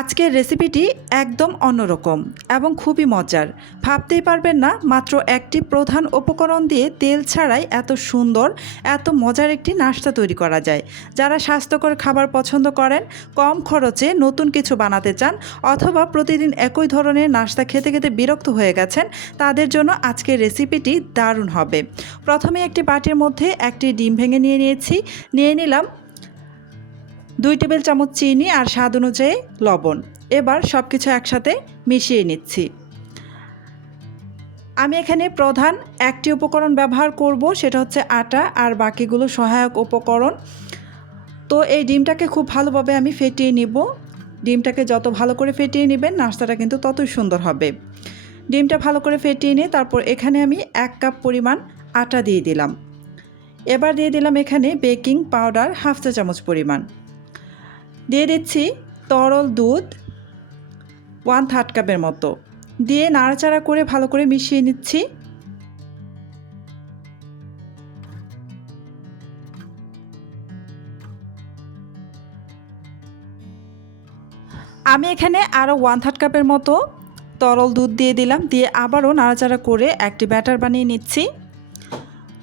আজকের রেসিপিটি একদম অন্যরকম এবং খুবই মজার। ভাবতেই পারবেন না মাত্র একটি প্রধান উপকরণ দিয়ে তেল ছাড়াই এত সুন্দর এত মজার একটি নাস্তা তৈরি করা যায়। যারা স্বাস্থ্যকর খাবার পছন্দ করেন, কম খরচে নতুন কিছু বানাতে চান, অথবা প্রতিদিন একই ধরনের নাস্তা খেতে খেতে বিরক্ত হয়ে গেছেন, তাদের জন্য আজকের রেসিপিটি দারুণ হবে। প্রথমে একটি বাটির মধ্যে একটি ডিম ভেঙে নিয়ে নিলাম 2 টেবিল চামচ চিনি আর স্বাদ অনুযায়ী লবণ। এবার সব কিছু একসাথে মিশিয়ে নিচ্ছি। আমি এখানে প্রধান একটি উপকরণ ব্যবহার করব, সেটা হচ্ছে আটা, আর বাকিগুলো সহায়ক উপকরণ। তো এই ডিমটাকে খুব ভালোভাবে আমি ফেটিয়ে নিব। ডিমটাকে যত ভালো করে ফেটিয়ে নেবেন নাস্তাটা কিন্তু ততই সুন্দর হবে। ডিমটা ভালো করে ফেটিয়ে নিয়ে তারপর এখানে আমি 1 কাপ পরিমাণ আটা দিয়ে দিলাম। এবার দিয়ে দিলাম এখানে বেকিং পাউডার হাফ চা চামচ পরিমাণ। দিয়ে দিচ্ছি তরল দুধ 1/3 কাপের মতো, দিয়ে নাড়াচাড়া করে ভালো করে মিশিয়ে নিচ্ছি। আমি এখানে আরও 1/3 কাপের মতো তরল দুধ দিয়ে দিলাম, দিয়ে আবারও নাড়াচাড়া করে একটি ব্যাটার বানিয়ে নিচ্ছি।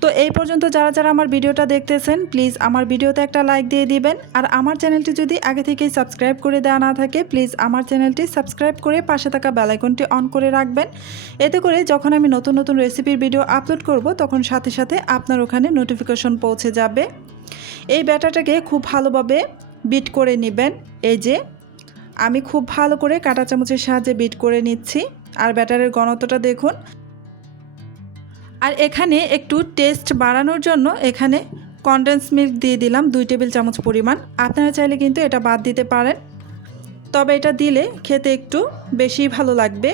তো এই পর্যন্ত যারা আমার ভিডিওটা দেখতেছেন, প্লিজ আমার ভিডিওতে একটা লাইক দিয়ে দিবেন। আর আমার চ্যানেলটি যদি আগে থেকেই সাবস্ক্রাইব করে দেওয়া না থাকে, প্লিজ আমার চ্যানেলটি সাবস্ক্রাইব করে পাশে থাকা বেল আইকনটি অন করে রাখবেন। এতে করে যখন আমি নতুন নতুন রেসিপির ভিডিও আপলোড করব, তখন সাথে সাথে আপনার ওখানে নোটিফিকেশন পৌঁছে যাবে। এই ব্যাটারটাকে খুব ভালোভাবে বিট করে নেবেন। এই যে আমি খুব ভালো করে কাঁটা চামচের সাহায্যে বিট করে নিচ্ছি। আর ব্যাটারের ঘনত্বটা দেখুন। আর এখানে একটু টেস্ট বাড়ানোর জন্য এখানে কনডেন্স মিল্ক দিয়ে দিলাম 2 টেবিল চামচ পরিমাণ। আপনারা চাইলে কিন্তু এটা বাদ দিতে পারেন, তবে এটা দিলে খেতে একটু বেশি ভালো লাগবে।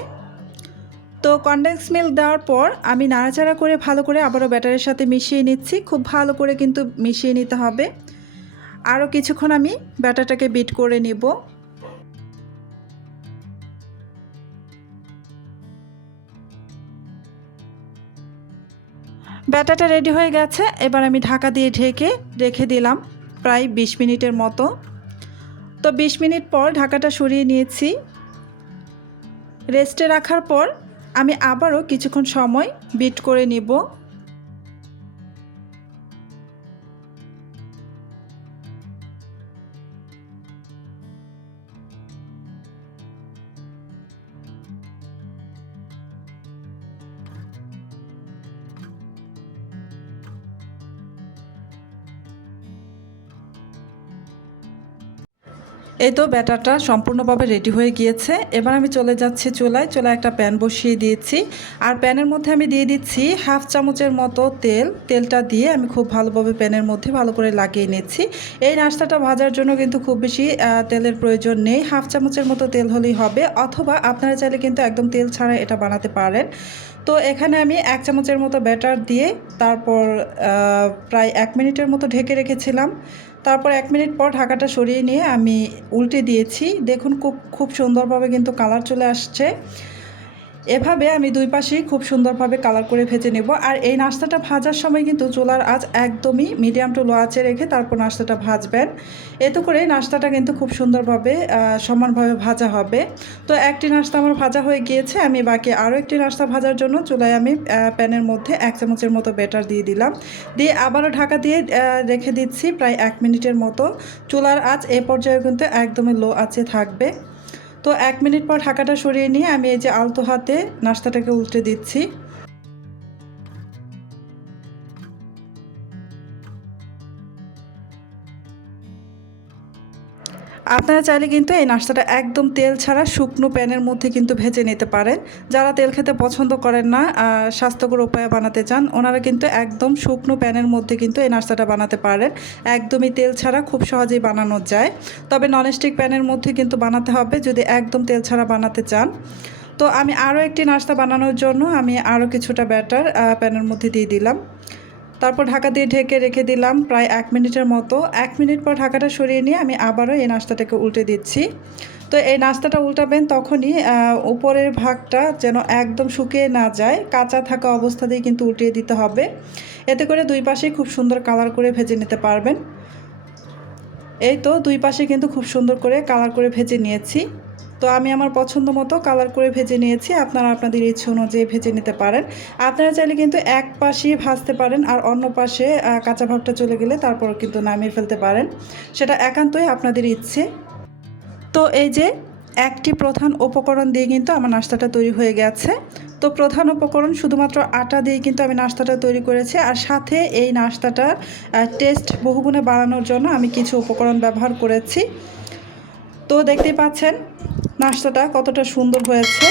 তো কনডেন্স মিল্ক দেওয়ার পর আমি নাড়াচাড়া করে ভালো করে আবারও ব্যাটারের সাথে মিশিয়ে নিচ্ছি। খুব ভালো করে কিন্তু মিশিয়ে নিতে হবে। আরও কিছুক্ষণ আমি ব্যাটারটাকে বিট করে নিব। ব্যাটারটা রেডি হয়ে গেছে। এবার আমি ঢাকা দিয়ে ঢেকে রেখে দিলাম প্রায় 20 মিনিটের মতো। তো 20 মিনিট পর ঢাকাটা সরিয়ে নিয়েছি। রেস্টে রাখার পর আমি আবারও কিছুক্ষণ সময় বিট করে নিব। এই তো ব্যাটারটা সম্পূর্ণভাবে রেডি হয়ে গিয়েছে। এবার আমি চলে যাচ্ছি চুলায় একটা প্যান বসিয়ে দিয়েছি। আর প্যানের মধ্যে আমি দিয়ে দিচ্ছি হাফ চামচের মতো তেল। তেলটা দিয়ে আমি খুব ভালোভাবে প্যানের মধ্যে ভালো করে লাগিয়ে নিচ্ছি। এই নাস্তাটা ভাজার জন্য কিন্তু খুব বেশি তেলের প্রয়োজন নেই, হাফ চামচের মতো তেল হলেই হবে, অথবা আপনারা চাইলে কিন্তু একদম তেল ছাড়া এটা বানাতে পারেন। তো এখানে আমি 1 চামচের মতো ব্যাটার দিয়ে তারপর প্রায় 1 মিনিটের মতো ঢেকে রেখেছিলাম। তারপর 1 মিনিট পর ঢাকাটা সরিয়ে নিয়ে আমি উল্টে দিয়েছি। দেখুন খুব সুন্দরভাবে কিন্তু কালার চলে আসছে। এভাবে আমি দুই পাশেই খুব সুন্দরভাবে কালার করে ভেজে নেব। আর এই নাস্তাটা ভাজার সময় কিন্তু চুলার আঁচ একদমই মিডিয়াম টু লো আঁচে রেখে তারপর নাস্তাটা ভাজবেন। এতে করে নাস্তাটা কিন্তু খুব সুন্দরভাবে সমানভাবে ভাজা হবে। তো একটি নাস্তা আমার ভাজা হয়ে গিয়েছে। আমি বাকি আরও একটি নাস্তা ভাজার জন্য চুলায় আমি প্যানের মধ্যে 1 চামচের মতো ব্যাটার দিয়ে দিলাম। দিয়ে আবারও ঢাকা দিয়ে রেখে দিচ্ছি প্রায় 1 মিনিটের মতো। চুলার আঁচ এ পর্যায়ে কিন্তু একদমই লো আঁচে থাকবে। তো 1 মিনিট পর ঢাকাটা সরিয়ে নিয়ে আমি এই যে আলতো হাতে নাস্তাটাকে উল্টে দিচ্ছি। আপনারা চাইলে কিন্তু এই নাস্তাটা একদম তেল ছাড়া শুকনো প্যানের মধ্যে কিন্তু ভেজে নিতে পারেন। যারা তেল খেতে পছন্দ করেন না, স্বাস্থ্যকর উপায়ে বানাতে চান, ওনারা কিন্তু একদম শুকনো প্যানের মধ্যে কিন্তু এই নাস্তাটা বানাতে পারেন। একদমই তেল ছাড়া খুব সহজেই বানানো যায়। তবে ননস্টিক প্যানের মধ্যে কিন্তু বানাতে হবে যদি একদম তেল ছাড়া বানাতে চান। তো আমি আরও একটি নাস্তা বানানোর জন্য আমি আরও কিছুটা ব্যাটার প্যানের মধ্যে দিয়ে দিলাম। তারপর ঢাকা দিয়ে ঢেকে রেখে দিলাম প্রায় 1 মিনিটের মতো। 1 মিনিট পর ঢাকাটা সরিয়ে নিয়ে আমি আবারও এই নাস্তাটাকে উল্টে দিচ্ছি। তো এই নাস্তাটা উল্টাবেন তখনই উপরের ভাগটা যেন একদম শুকিয়ে না যায়, কাঁচা থাকা অবস্থাতেই কিন্তু উল্টিয়ে দিতে হবে। এতে করে দুই পাশেই খুব সুন্দর কালার করে ভেজে নিতে পারবেন। এই তো দুই পাশে কিন্তু খুব সুন্দর করে কালার করে ভেজে নিয়েছি। তো আমি আমার পছন্দ মতো কালার করে ভেজে নিয়েছি। আপনারা আপনাদের ইচ্ছে অনুযায়ী ভেজে নিতে পারেন। আপনারা চাইলে কিন্তু এক পাশেই ভাজতে পারেন, আর অন্য পাশে কাঁচা ভাবটা চলে গেলে তারপর কিন্তু নামিয়ে ফেলতে পারেন, সেটা একান্তই আপনাদের ইচ্ছে। তো এই যে একটি প্রধান উপকরণ দিয়ে কিন্তু আমার নাস্তাটা তৈরি হয়ে গেছে। তো প্রধান উপকরণ শুধুমাত্র আটা দিয়ে কিন্তু আমি নাস্তাটা তৈরি করেছি, আর সাথে এই নাস্তাটার টেস্ট বহুগুণে বাড়ানোর জন্য আমি কিছু উপকরণ ব্যবহার করেছি। তো দেখতেই পাচ্ছেন নাস্তাটা কতটা সুন্দর হয়েছে।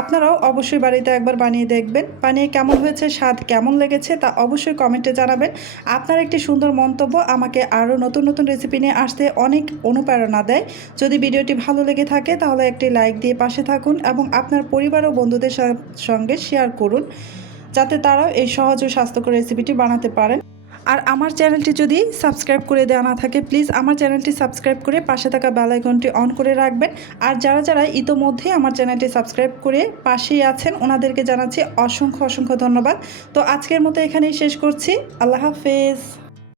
আপনারাও অবশ্যই বাড়িতে একবার বানিয়ে দেখবেন, বানিয়ে কেমন হয়েছে, স্বাদ কেমন লেগেছে তা অবশ্যই কমেন্টে জানাবেন। আপনার একটি সুন্দর মন্তব্য আমাকে আরও নতুন নতুন রেসিপি নিয়ে আসতে অনেক অনুপ্রেরণা দেয়। যদি ভিডিওটি ভালো লেগে থাকে তাহলে একটি লাইক দিয়ে পাশে থাকুন এবং আপনার পরিবার ও বন্ধুদের সঙ্গে শেয়ার করুন, যাতে তারাও এই সহজ ও স্বাস্থ্যকর রেসিপিটি বানাতে পারেন। আর আমার চ্যানেলটি যদি সাবস্ক্রাইব করে দেওয়া না থাকে, প্লিজ আমার চ্যানেলটি সাবস্ক্রাইব করে পাশে থাকা বেল আইকনটি অন করে রাখবেন। আর যারা যারা ইতোমধ্যেই আমার চ্যানেলটি সাবস্ক্রাইব করে পাশেই আছেন ওনাদেরকে জানাচ্ছি অসংখ্য অসংখ্য ধন্যবাদ। তো আজকের মতো এখানেই শেষ করছি। আল্লাহ হাফেজ।